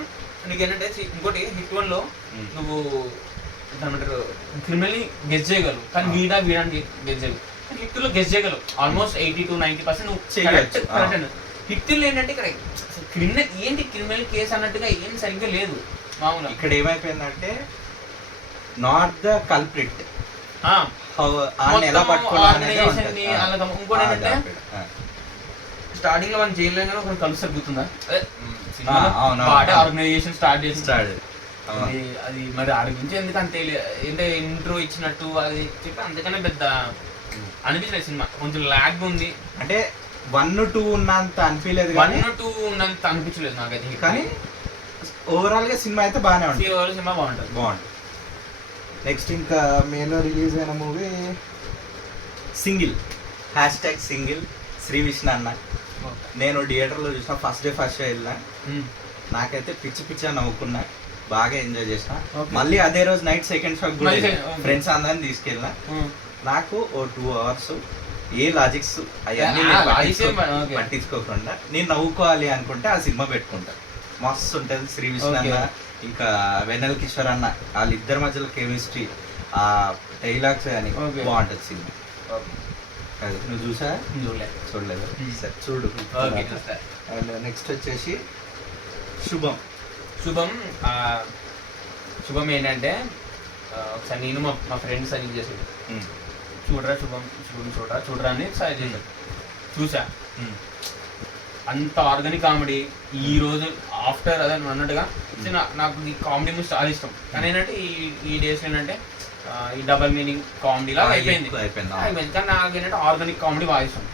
నీకు ఏంటంటే ఇంకోటి హిట్ 1 లో నువ్వు ఏమంటారు క్రిమినల్ని గెస్ చేయగలవు కానీ వీడాన్ని గెస్ చేయగలవు. హిట్ లో గెస్ చేయగలవు ఆల్మోస్ట్ 80 to 90% నువ్వు. హిట్ లో ఏంటంటే ఇక్కడ క్రిమినల్ కేసు అన్నట్టుగా ఏం సరిగ్గా లేదు మామూలుగా. ఇక్కడ ఏమైపోయిందంటే నాట్ ద కల్ప్రిట్, ఇంకోటి ఏంటంటే స్టార్టింగ్ లో మనం జైల్లో ఒక కలుస్తారు గుర్తుందా, ఆర్గనైజేషన్ స్టార్ట్ చేస్తాడు. అది మరి ఆడి గురించి ఎందుకంటే అంటే ఇంట్రో ఇచ్చినట్టు అది చెప్పి అందుకనే పెద్ద అనిపించలేదు సినిమా. కొంచెం ల్యాగ్ ఉంది అంటే 1-2 ఉన్నంత అనిపించలేదు, 1-2 ఉన్నంత అనిపించలేదు నాకైతే. కానీ ఓవరాల్ గా సినిమా అయితే బాగానే ఉంటుంది. సినిమా బాగుంటుంది. నెక్స్ట్ ఇంకా మేలో రిలీజ్ అయిన movie single #single Sree Vishnu అన్న. నేను థియేటర్లో చూసిన ఫస్ట్ డే వెళ్ళినా. నాకైతే పిచ్చి నవ్వుకున్నా, బాగా ఎంజాయ్ చేసిన. మళ్ళీ అదే రోజు నైట్ సెకండ్ షో కూడా ఫ్రెండ్స్ అందరిని తీసుకెళ్ళినా. నాకు ఓ 2 hours ఏ లాజిక్స్ అవన్నీ పట్టించుకోకుండా నేను నవ్వుకోవాలి అనుకుంటే ఆ సినిమా పెట్టుకుంటా. మస్తు ఉంటుంది. శ్రీ విష్ణు అన్న ఇంకా వెన్నెల కిషోర్ అన్న వాళ్ళిద్దరి మధ్యలో కెమిస్ట్రీ, ఆ డైలాగ్స్ కానీ బాగుంటుంది సినిమా. నువ్వు చూసా? చూడలేదు, సరే చూడు. అండ్ నెక్స్ట్ వచ్చేసి శుభం ఏంటంటే ఒకసారి నేను మా ఫ్రెండ్స్ సజెస్ట్ చేసాడు, చూడరా అని సజెస్ట్ చేశాడు. చూసా, అంత ఆర్గానిక్ కామెడీ. ఈ రోజు ఆఫ్టర్ అదే అన్నట్టుగా నాకు ఈ కామెడీ మూవీస్ చాలా ఇష్టం. కానీ ఏంటంటే ఈ డేస్ ఏంటంటే ఈ డబల్ మీనింగ్ కామెడీ లాగా అయిపోయింది. కానీ నాకు ఏంటంటే ఆర్గానిక్ కామెడీ బాగా ఇష్టం.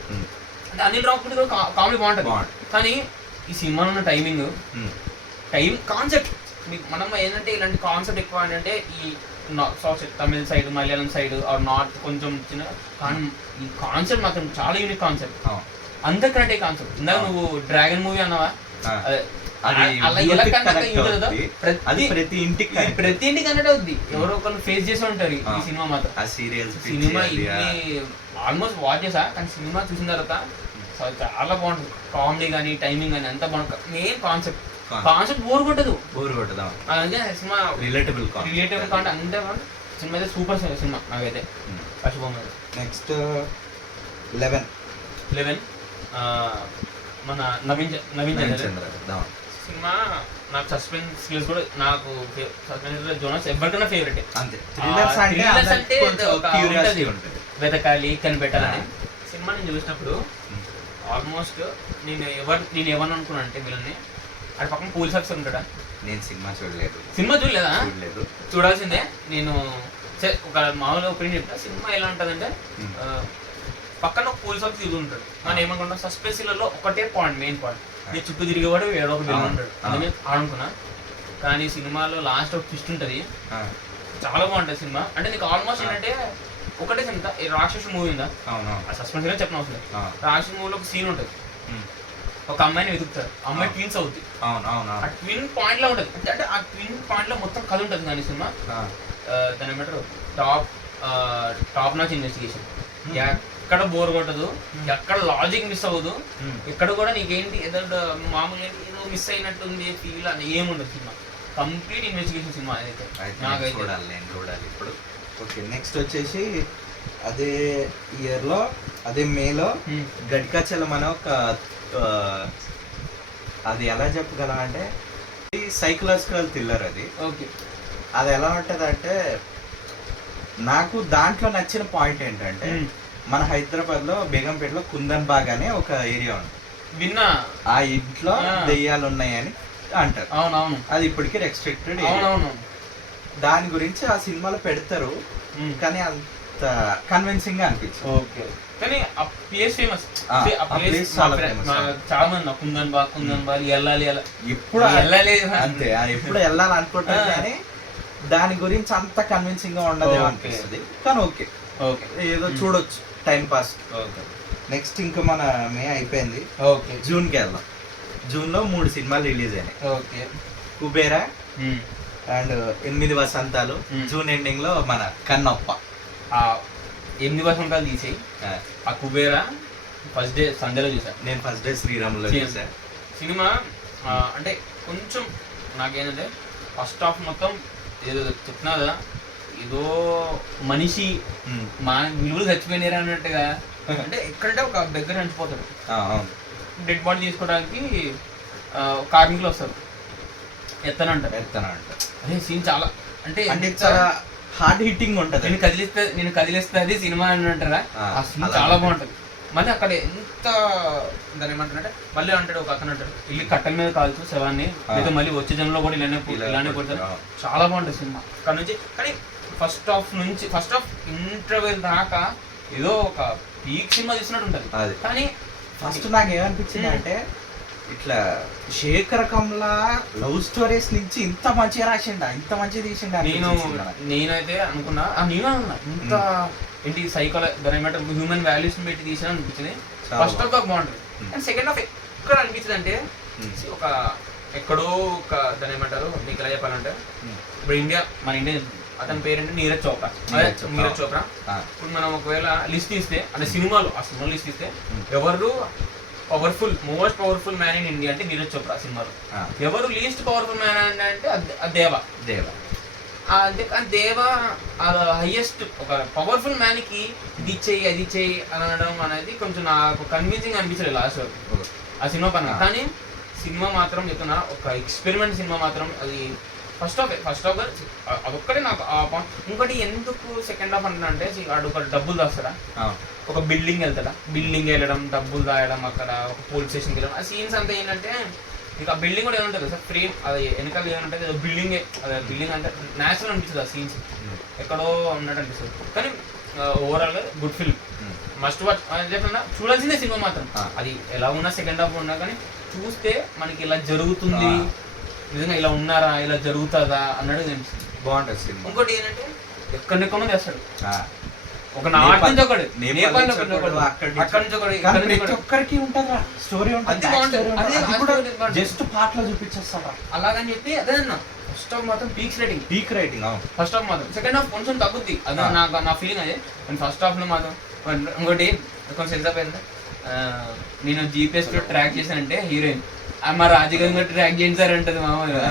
అంటే అనిల్ రావుపూడి కూడా కామెడీ బాగుంటుంది. కానీ ఈ సినిమాలో ఉన్న టైం కాన్సెప్ట్ మనం ఏంటంటే ఇలాంటి కాన్సెప్ట్ ఎక్కువ ఏంటంటే ఈ south Tamil side, Malayalam side or north కొంచెం చిన్న. కానీ ఈ కాన్సెప్ట్ మాత్రం చాలా యూనిక్ కాన్సెప్ట్. అందరికంటే కాన్సెప్ట్ ఇందాక నువ్వు డ్రాగన్ మూవీ అన్నావా, ప్రతి ఇంటికి కనెక్ట్ అవుద్ది. ఎవరో ఒకళ్ళు ఫేస్ చేసి ఉంటారు ఈ సినిమా మాత్రం. సినిమా ఆల్మోస్ట్ వాచ్ చేసా, కానీ సినిమా చూసిన తర్వాత చాలా బాగుంటుంది. కామెడీ కానీ టైమింగ్ కానీ అంతా బాగుంటుంది. మెయిన్ కాన్సెప్ట్ బోర్ కొట్టదు. అదే సినిమా రిలేటబుల్ కాంటే అంతే బాగుంటుంది. సినిమా అయితే సూపర్ సినిమా నాకైతే. నెక్స్ట్ 11 మన నవీన్ చంద్ర సినిమా. నాకు సస్పెన్స్ స్కిల్స్ కూడా నాకు జోనస్ ఎవరికైనా ఫేవరెట్. వెతకాలి కనిపెట్టాలని సినిమా నేను చూసినప్పుడు ఆల్మోస్ట్ నేను ఎవరిని అనుకున్నాను అంటే వీళ్ళని అది పక్కన పోలీస్ ఆఫీసర్ ఉంటాడా. నేను సినిమా చూడలేదా? చూడాల్సిందే. నేను ఒక మామూలుగా ఒపీనియన్ చెప్తా. సినిమా ఎలా ఉంటుందంటే పక్కన ఒక పోలీస్ ఆఫీసర్ తిరుగుతూ ఉంటాడు. మనం ఏమనుకుంటాం సస్పెన్స్లలో ఒకటే పాయింట్, మెయిన్ పాయింట్ నీ చుట్టూ తిరిగేవాడు ఏడో ఒక విలన్ ఉంటాడు. అందుకే ఆడుకున్నా. కానీ సినిమాలో లాస్ట్ ఒక ట్విస్ట్ ఉంటుంది, చాలా బాగుంటుంది సినిమా. అంటే నీకు ఆల్మోస్ట్ ఏంటంటే ఒకటే సినిమా. రాక్షసు మూవీ ఉందా, ఆ సస్పెన్స్ గా చెప్పిన అవసరం. రాక్షసు మూవీలో ఒక సీన్ ఉంటుంది, ఒక అమ్మాయిని వెతుకుతారు, అమ్మాయి ట్విన్స్ అవుతుంది. ఆ ట్విన్ పాయింట్ లో ఉంటుంది. అంటే ఆ ట్విన్ పాయింట్ లో మొత్తం కథ ఉంటుంది. కానీ సినిమా దాని ఏమంటారు టాప్ నాచ్ ఇన్వెస్టిగేషన్. ఎక్కడ బోర్ కొట్టదు, ఎక్కడ లాజిక్ మిస్ అవ్వదు, ఎక్కడ కూడా నీకేంటి ఏదో మామూలు ఏంటి ఏదో మిస్ అయినట్టుంది ఫీల్ అని ఏముండదు. సినిమా కంప్లీట్ ఇన్వెస్టిగేషన్ సినిమా అయితే చూడాలి ఇప్పుడు. ఓకే, నెక్స్ట్ వచ్చేసి అదే ఇయర్ లో అదే మేలో Hmm. గడికాచలం అనే ఒక అది ఎలా చెప్పగలం అంటే సైకలాజికల్ థ్రిల్లర్ అది. ఓకే. అది ఎలా ఉంటది అంటే నాకు దాంట్లో నచ్చిన పాయింట్ ఏంటంటే మన హైదరాబాద్ లో బేగంపేటలో కుందన్ బాగ్ అనే ఒక ఏరియా ఉంది. విన్నా. ఆ ఇంట్లో దెయ్యాలు ఉన్నాయని అంటారు. అవునవును. అది ఇప్పటికీ రెస్ట్రిక్టెడ్. అవునవును. దాని గురించి ఆ సినిమాలో పెడతారు కానీ అంత కన్విన్సింగ్ గా అనిపించింది. ఓకే. కానీ ఆ ప్లేస్ ఫేమస్. ఆ place చాలా famous. చాలా మంది కుందన్ బాగ్ వెళ్ళాలి ఎప్పుడు వెళ్ళాలి అంతే ఎప్పుడు వెళ్ళాలి అనుకుంటారు కానీ దాని గురించి అంత కన్విన్సింగ్ గా ఉండదు అనిపిస్తుంది. కానీ ఓకే ఓకే ఏదో చూడొచ్చు టైం పాస్. ఓకే. నెక్స్ట్ ఇంకా మన మే అయిపోయింది, ఓకే. జూన్కి వెళ్దాం. జూన్ లో 3 సినిమాలు రిలీజ్ అయినాయి. Okay. Kubera and 8 Vasanthalu. June ending లో మన కన్నప్ప. ఆ 8 వసంతాలు తీసేయి. ఆ కుబేరా ఫస్ట్ డే సండేలో చూసా. నేను ఫస్ట్ డే శ్రీరాములో చూసా. సినిమా అంటే కొంచెం నాకేంటంటే ఫస్ట్ హాఫ్ మొత్తం ఏదో చెప్తున్నా కదా, ఏదో మనిషి మా విలువలు చచ్చిపోయినారా అన్నట్టుగా. అంటే ఎక్కడంటే ఒక దగ్గర చనిపోతాడు, డెడ్ బాడీ తీసుకోవడానికి కార్మికులు వస్తారు, ఎత్తనంటారు. అదే సీన్ చాలా అంటే చాలా హార్డ్ హిట్టింగ్ ఉంటది. నేను కదిలిస్తే అది సినిమా అని అంటారా. ఆ సీన్ చాలా బాగుంటది. మళ్ళీ అక్కడ ఎంత దాని ఏమంటారంటే మళ్ళీ అంటాడు ఒక అతను అంటాడు ఇల్లు కట్టల మీద కాల్చు శవాన్ని, లేదా మళ్ళీ వచ్చే జనంలో కూడా ఇలానే కొడతారు. చాలా బాగుంటుంది సినిమా అక్కడ నుంచి. కానీ ఫస్ట్ హాఫ్ ఇంటర్వెల్ దాకా ఏదో ఒక పీక్ సినిమా తీసినట్టు ఉంటది. కానీ ఫస్ట్ నాకు ఏమనిపించింది అంటే ఇట్లా శేఖర్ కమ్లా లవ్ స్టోరీస్ నుంచి ఇంత మంచిగా రాసిండా, ఇంత మంచిగా తీసిండా. నేనైతే అనుకున్నా ఇంత ఏంటి దాని ఏమంటారు హ్యూమన్ వాల్యూస్ పెట్టి తీసిన అనిపించింది. ఫస్ట్ హాఫ్ బాగుంటుంది అండ్ సెకండ్ హాఫ్ ఎక్కడ అనిపించింది అంటే ఒక ఎక్కడో ఒక దాని ఏమంటారు నీకు ఎలా చెప్పాలంటే ఇప్పుడు మన ఇండియా అతని పేరేంటే నీరజ్ చోప్రా. ఇప్పుడు మనం ఒకవేళ లిస్ట్ తీస్తే అంటే ఆ సినిమా లిస్ట్ తీస్తే ఎవరు most powerful man in India అంటే నీరజ్ చోప్రా సినిమాలో. ఎవరు లీస్ట్ పవర్ఫుల్ మ్యాన్ అంటే దేవా. దేవా హైయెస్ట్ ఒక పవర్ఫుల్ మ్యాన్ కి ఇది చెయ్యి అది చెయ్యి అనడం అనేది కొంచెం నాకు కన్విన్సింగ్ అనిపించలేదు లాస్ట్ వరకు ఆ సినిమా పని. కానీ సినిమా మాత్రం చెప్తున్నా ఒక ఎక్స్పెరిమెంట్ సినిమా మాత్రం. అది ఫస్ట్ హాఫ్ అదొక్కటే నాకు ఇంకోటి ఎందుకు సెకండ్ హాఫ్ అంటే వాడు ఒక డబ్బులు దాస్తాడా, ఒక బిల్డింగ్ వెళ్ళడం డబ్బులు దాయడం, అక్కడ ఒక పోలీస్ స్టేషన్కి వెళ్ళడం. ఆ సీన్స్ అంతా ఏంటంటే ఇంకా బిల్డింగ్ కూడా ఏమంటారు సార్ ఫ్రేమ్ అది వెనకాల ఏమంటే బిల్డింగ్ అంటే న్యాచురల్ అనిపిస్తుంది ఆ సీన్స్, ఎక్కడో ఉన్నట్టు అనిపిస్తుంది. కానీ overall good film, must watch. చెప్పిన చూడాల్సిందే సినిమా మాత్రం. అది ఎలా ఉన్నా సెకండ్ హాఫ్ ఉన్నా కానీ చూస్తే మనకి ఇలా జరుగుతుంది, నిజంగా ఇలా ఉన్నారా, ఇలా జరుగుతుందా అన్నట్టు అనిపిస్తుంది. బాగుంటుంది సినిమా. ఇంకోటి ఏంటంటే ఎక్కడెక్కడో చేస్తాడు. ఒక నార్త్ నుంచి ఒకడు, నేపాల్ అక్కడ నుంచి ఒకటి, ఒక్కరికి ఉంటుందా స్టోరీ ఉంటుంది, జస్ట్ పార్ట్ లో చూపించేస్తారా అలాగని చెప్పి. అదే అన్న ఫస్ట్ హాఫ్ మాత్రం పీక్ రైటింగ్ ఫస్ట్ హాఫ్ మాత్రం. సెకండ్ హాఫ్ కొంచెం తగ్గుద్ది, అదే నా ఫీలింగ్ అదే. ఫస్ట్ హాఫ్ లో మాత్రం ఇంకోటి కొంచెం సెన్స్ అయిపోయింది. నేను జీపీఎస్ లో ట్రాక్ చేశానంటే హీరోయిన్ మా రాజకీయంగా ట్రాక్ చేయండి సార్ అంటది మామూలుగా.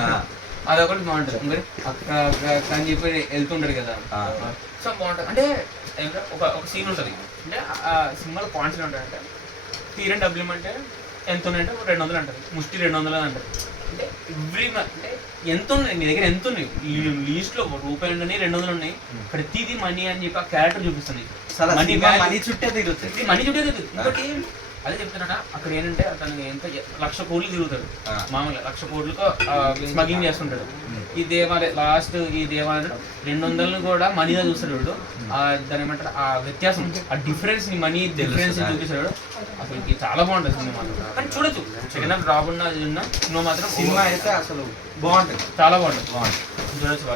అదొకటి బాగుంటుంది. ఇంకోటి అక్క అని చెప్పి వెళ్తుంటాడు కదా, సో బాగుంటుంది. అంటే ఒక సీన్ ఉంటుంది అంటే ఆ సినిమాలో పాయింట్స్ ఉంటాయంటే తీరని డబ్బులు అంటే ఎంత ఉన్నాయంటే 200 అంటారు, ముష్టి 200 అంటారు. అంటే అంటే ఎంత ఉన్నాయి నీ దగ్గర, ఎంత ఉన్నాయి లీస్ట్ లో రూపాయలు ఉన్నాయి 200 ఉన్నాయి, ప్రతిదీ మనీ అని చెప్పి ఆ క్యారెక్టర్ చూపిస్తుంది. మనీ చుట్టే తిరుగుతుంది. ఇంకోటి అదే చెప్తున్నాడా అక్కడ ఏంటంటే అతను ఎంత 1,00,000 కోట్లు తిరుగుతాడు మామూలుగా, 1,00,000 కోట్లకు స్మగ్లింగ్ చేస్తుంటాడు. ఈ దేవాలయం లాస్ట్ ఈ దేవాలయం 200 కూడా మనీగా చూస్తాడు. దాని ఏమంటారు ఆ వ్యత్యాసం, ఆ డిఫరెన్స్ ని మనీ డిఫరెన్స్ చూపిస్తాడు. అసలు చాలా బాగుంటుంది సినిమా. కానీ చూడొచ్చు సెకండ్ హాఫ్ డ్రాప్ ఉన్న సినిమా మాత్రం. సినిమా అయితే అసలు బాగుంటుంది, చాలా బాగుంటుంది చూడొచ్చు.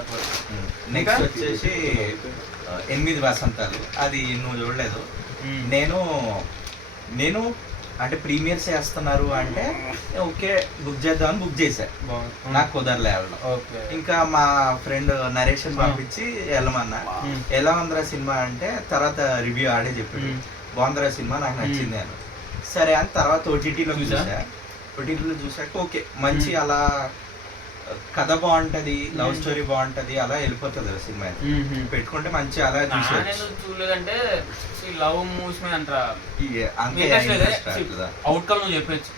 నెక్స్ట్ వచ్చేసి 8 వసంతాలు. అది నువ్వు చూడలేదు. నేను అంటే ప్రీమియర్స్ చేస్తున్నారు అంటే ఓకే బుక్ చేద్దామని బుక్ చేశా. నాకు కుదరలే వెళ్ళడం. ఇంకా మా ఫ్రెండ్ నరేష్ పంపించి వెళ్ళమన్నా. ఎలా ఉందిరా సినిమా అంటే తర్వాత రివ్యూ ఆడే చెప్పాడు బాగుందిరా సినిమా నాకు నచ్చింది అని. సరే అని తర్వాత ఓటీటీలో చూసాక ఓకే మంచి అలా కథ బాగుంటది, లవ్ స్టోరీ బాగుంటది, అలా వెళ్ళిపోతుంది సినిమా. పెట్టుకుంటే మంచి అలా చూసేయచ్చు. చూడలేదంటే లవ్ మూవీస్ మీద అంటారా అంతే అవుట్కమ్ నువ్వు చెప్పొచ్చు,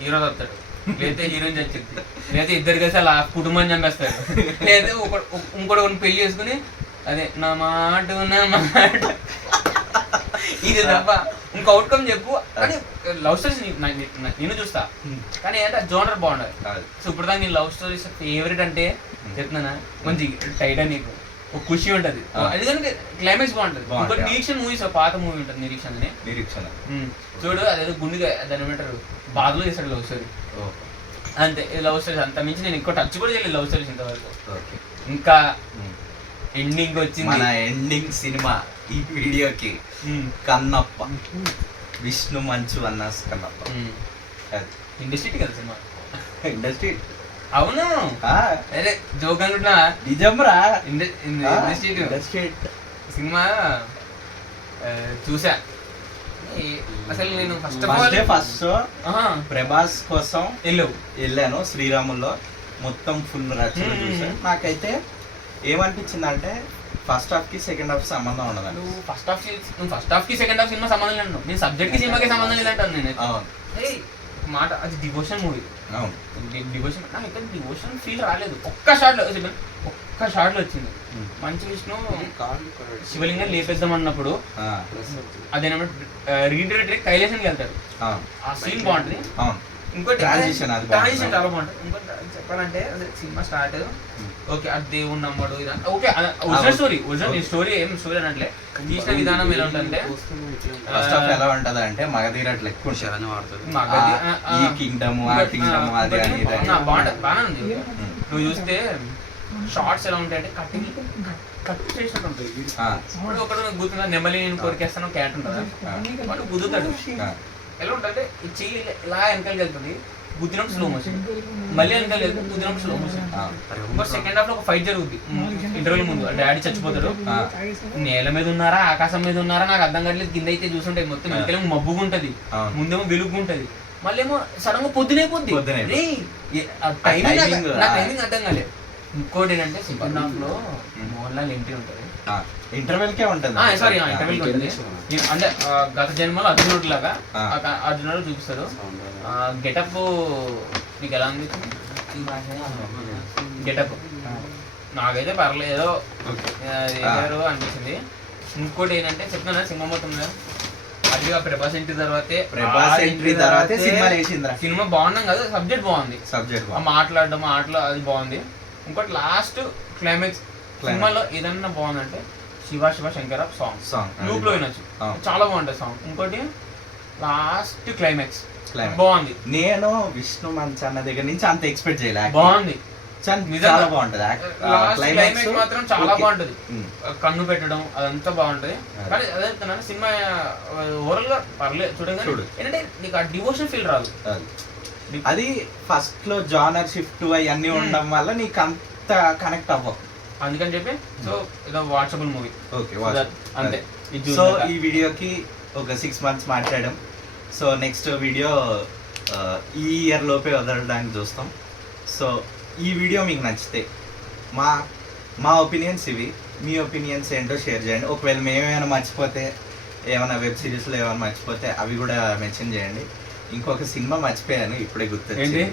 హీరో వస్తాడు లేదా హీరోయిన్ చచ్చింది లేదా ఇద్దరు కలిసి అలా కుటుంబాన్ని చంపేస్తాడు లేదా ఇంకోటి పెళ్లి చేసుకుని అదే నా మాట ఇది తప్ప ఇంకో అవుట్కమ్ చెప్పు. కానీ లవ్ స్టోరీస్ నేను చూస్తా, కానీ ఏంటంటే జోనర్ బాగుండదు. సో ఇప్పుడు దాకా నేను లవ్ స్టోరీస్ ఫేవరెట్ అంటే చెప్తున్నానా, మంచి టైటానిక్ ఒక ఖుషి ఉంటది, ఎందుకంటే క్లైమాక్స్ బాగుంటది. ఇంకోటి నిరీక్షణ మూవీస్, పాత మూవీ ఉంటుంది నిరీక్షణ చూడు, అదేదో గుండెగా దాని ఏమంటారు బాధలో చేస్తాడు లవ్ స్టోరీ, అంతే. లవ్ స్టోరీస్ అంత మించి నేను ఇంకో టచ్ కూడా చేయలేదు లవ్ స్టోరీస్ ఇంతవరకు. ఇంకా ఎండింగ్ వచ్చింది, మన ఎండింగ్ సినిమా ఈ వీడియోకి కన్నప్ప, విష్ణు మంచు అన్నాస్ కన్నప్ప. ఇండస్ట్రీ కదా సినిమా, ఇండస్ట్రీ అవును. అదే జోక్ అనుకుంటున్నా, నిజంరా ఇండస్ట్రీ సినిమా చూసా. అసలు నేను ఫస్ట్ ప్రభాస్ కోసం వెళ్ళాను శ్రీరాముల్లో, మొత్తం ఫుల్ రచన చూసాను. నాకైతే ఏమనిపించింది అంటే ఫస్ట్ హాఫ్ కి సెకండ్ హాఫ్ సంబంధం ఉండదు. నువ్వు ఫస్ట్ హాఫ్ కి సెకండ్ హాఫ్ సినిమా సంబంధం లేదు, నేను సబ్జెక్ట్ కి సినిమాకి సంబంధం లేదంటాను నేను. మాట అది డివోషన్ మూవీ, డివోషన్. నాకు ఇక్కడ డివోషన్ ఫీల్ రాలేదు, ఒక్క షాట్ లో వచ్చింది. మంచి విష్ణు శివలింగం లేపేద్దాం అన్నప్పుడు అదేనమాట రీడైరెక్ట్ కైలాసానికి వెళ్తాడు, ఆ సీన్ బాగుంటుంది. ఇంకోటి ట్రాన్సిషన్ చాలా బాగుంటుంది. ఇంకోటి చెప్పాలంటే అదే సినిమా స్టార్ట్ ఓకే అది దేవుడు నమ్మడు ఇదంతా ఓకే, ఒరిజినల్ స్టోరీ ఏం స్టోరీ అనట్లే, తీసిన విధానం ఎలా ఉంటుందంటే ఎలా ఉంటది అంటే మగధీర అట్లా ఎక్కువ బాగానే ఉంది. నువ్వు చూస్తే షార్ట్స్ ఎలా ఉంటాయంటే కట్ చేసినట్టు ఉంటుంది. ఒకడు గుర్తుందా, నెమ్మలి నేను కోరికేస్తాను క్యాట్ ఉంటుందా, వాడు గుద్దుతాడు. ఎలా ఉంటుంది ఈ చెయ్యి ఇలా వెనకాలకి వెళ్తుంది, గుద్దినప్పుడు స్లో మోషన్, మళ్ళీ వెనకాల వెళ్తుంది, గుద్దినప్పుడు స్లో మోషన్. ఇంకో సెకండ్ హాఫ్ లో ఒక ఫైట్ జరుగుద్ది ఇంటర్వ్యూ ముందు, డాడీ చచ్చిపోతాడు, నేల మీద ఉన్నారా ఆకాశం మీద ఉన్నారా నాకు అర్థం కావట్లేదు, కింద అయితే చూసుంటాయి మొత్తం, వెనకాలేమో మబ్బుగా ఉంటది, ముందేమో వెలుగు ఉంటది, మళ్ళీ ఏమో సడన్ గా పొద్దునైపోద్ది. టైమింగ్ అర్థం కాలేదు. ఇంకోటి ఏంటంటే సెకండ్ హాఫ్ లో మోహన్ లాల్ ఎంట్రీ ఉంటది, ఇంటర్వెల్కే ఉంటుంది, సారీ ఇంటర్వెల్ ఉంటుంది. అంటే గత జన్మలో అర్జునుడు లాగా అర్జునుడు చూపిస్తాడు. గెటప్ నీకు ఎలా ఉంది గెటప్? నాకైతే పర్లేదు ఏదో అనిపించింది. ఇంకోటి ఏంటంటే చెప్తున్నా సినిమా మొత్తం అది ప్రభాస్ ఎంట్రీ తర్వాతే సినిమా బాగున్నాం కదా, సబ్జెక్ట్ బాగుంది, మాట్లాడడం అది బాగుంది. ఇంకోటి లాస్ట్ క్లైమాక్స్ సినిమాలో ఏదన్నా బాగుందంటే శివ శివ శంకర సాంగ్ లూప్ లో వినొచ్చు, చాలా బాగుంటుంది సాంగ్. ఇంకోటి లాస్ట్ క్లైమాక్స్ బాగుంది. నేను విష్ణు మంచు అన్న దగ్గర నుంచి అంత ఎక్స్పెక్ట్ చేయలే, బాగుంది, చాలా బాగుంటది. క్లైమాక్స్ మాత్రం చాలా బాగుంటది, కన్ను పెట్టడం అదంతా బాగుంటది. కానీ అదే సినిమా ఓవరాల్ గా పర్లేదు చూడండి, ఏంటంటే నీకు ఆ డివోషన్ ఫీల్ రాదు. అది ఫస్ట్ లో జానర్ షిఫ్ట్ అవన్నీ ఉండడం వల్ల నీకు అంత కనెక్ట్ అవ్వవు, అందుకని చెప్పి సో ఏదో వాట్సాబుల్ మూవీ ఓకే అంతే. సో ఈ వీడియోకి ఒక 6 months మాట్లాడాం. సో నెక్స్ట్ వీడియో ఈ ఇయర్ లోపే వదలడానికి చూస్తాం. సో ఈ వీడియో మీకు నచ్చితే మా ఒపీనియన్స్ ఇవి, మీ ఒపీనియన్స్ ఏంటో షేర్ చేయండి. ఒకవేళ మేమేమైనా మర్చిపోతే, ఏమైనా వెబ్ సిరీస్లో ఏమైనా మర్చిపోతే అవి కూడా మెన్షన్ చేయండి. ఇంకొక సినిమా మర్చిపోయాను, ఇప్పుడే గుర్తొచ్చింది,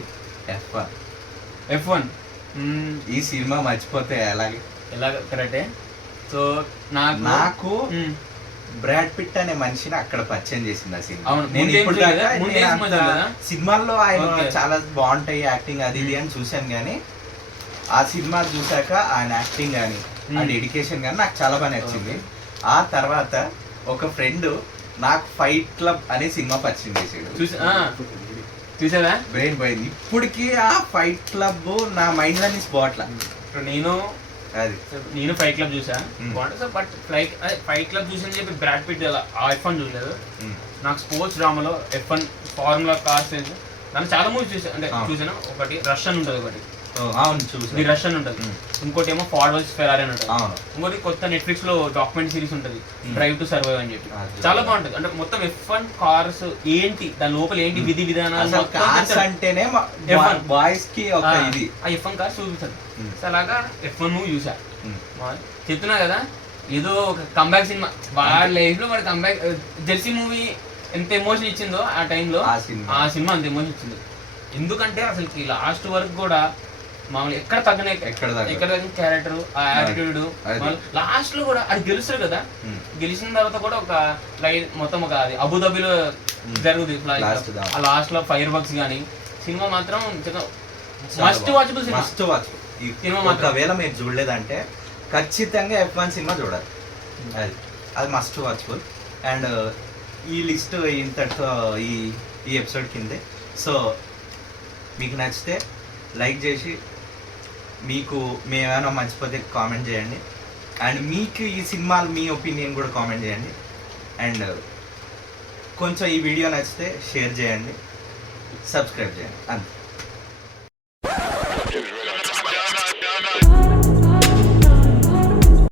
F1. ఈ సినిమా మర్చిపోతే ఎలాగ కరెక్టే. సో నాకు బ్రాడ్ పిట్ అనే మనిషిని అక్కడ పరిచయం చేసింది ఆ సినిమా. నేను ఇప్పుడు సినిమాల్లో ఆయన చాలా బాగుంటాయి యాక్టింగ్ అది ఇది అని చూశాను, కానీ ఆ సినిమా చూసాక ఆయన యాక్టింగ్ కానీ ఆ డెడికేషన్ కానీ నాకు చాలా బాగా నచ్చింది. ఆ తర్వాత ఒక ఫ్రెండ్ నాకు ఫైట్ క్లబ్ అనే సినిమా పరిచయం చేసాడు, చూసావా బ్రెయిన్ పోయింది. ఇప్పటికి ఆ ఫైట్ క్లబ్ నా మైండ్ లో పోవట్లా. నేను ఫైట్ క్లబ్ చూసా, బట్ ఫైట్ క్లబ్ చూసని చెప్పి బ్రాడ్ పిట్ F1 చూడలేదు. నాకు స్పోర్ట్స్ డ్రామాలో F1 ఫార్ములా కార్స్ దాన్ని చాలా మూవీస్ చూసాను. అంటే చూసాను, ఒకటి రష్ అని ఉంటుంది, ఒకటి అవును చూసి ది రష్ అని ఉంటుంది, ఇంకోటి ఏమో ఫార్డ్ వర్సెస్ ఫెరారీ అని ఉంటుంది, అవును ఇంకోటి కొత్త నెట్ఫ్లిక్స్ లో డాక్యుమెంట్ సిరీస్ ఉంటుంది డ్రైవ్ టు సర్వైవ్ అని చెప్పి. అది చాలా బాగుంటుంది. అంటే మొత్తం F1 కార్స్ ఏంటి, దాని లోపల ఏంటి విధి విధానాలు అసలు మొత్తం కార్స్ చెప్తారు. అంటేనే F1. బాయ్స్ కి ఒక ఆ, ఇది ఆ F1 కార్స్ చూపిస్తాడు. సో అలాగా F1 మూవీ చూసా. చెప్తున్నా కదా, ఏదో ఒక కంబ్యాక్ సినిమా, వాడి లైఫ్ లో వాడి కంబ్యాక్. జెర్సీ మూవీ ఎంత ఎమోషన్ ఇచ్చిందో ఆ టైంలో, ఆ సినిమా. ఆ సినిమా అంత ఎమోషన్ ఇచ్చింది. ఎందుకంటే అసలుకి లాస్ట్ వరకు కూడా మామూలు ఎక్కడ తగ్గనే ఎక్కడ తగ్గదు. ఎక్కడ తగ్గిన క్యారెక్టర్, ఆ యాటిట్యూడ్, అది. లాస్ట్ లో కూడా అది గెలుస్తారు కదా, గెలిచిన తర్వాత కూడా ఒక లైన్ మొత్తం ఒక అది అబుదాబిలో జరుగుతుంది Last దా. ఆ లాస్ట్ లో ఫైర్ వర్క్స్ కానీ. సినిమా మాత్రం must watchable cinema. Must watch. Cinema మాత్రం. ఒకవేళ మీరు చూడలేదంటే ఖచ్చితంగా F1 సినిమా చూడాలి. అది మస్ట్ వాచబుల్. అండ్ ఈ లిస్ట్ ఇంతటితో ఈ ఎపిసోడ్ కిందే. సో మీకు నచ్చితే లైక్ చేసి, మీకు మేమేమైనా మర్చిపోతే కామెంట్ చేయండి. అండ్ మీకు ఈ సినిమాలు మీ ఒపీనియన్ కూడా కామెంట్ చేయండి. అండ్ కొంచెం ఈ వీడియో నచ్చితే షేర్ చేయండి, సబ్స్క్రైబ్ చేయండి అంతే.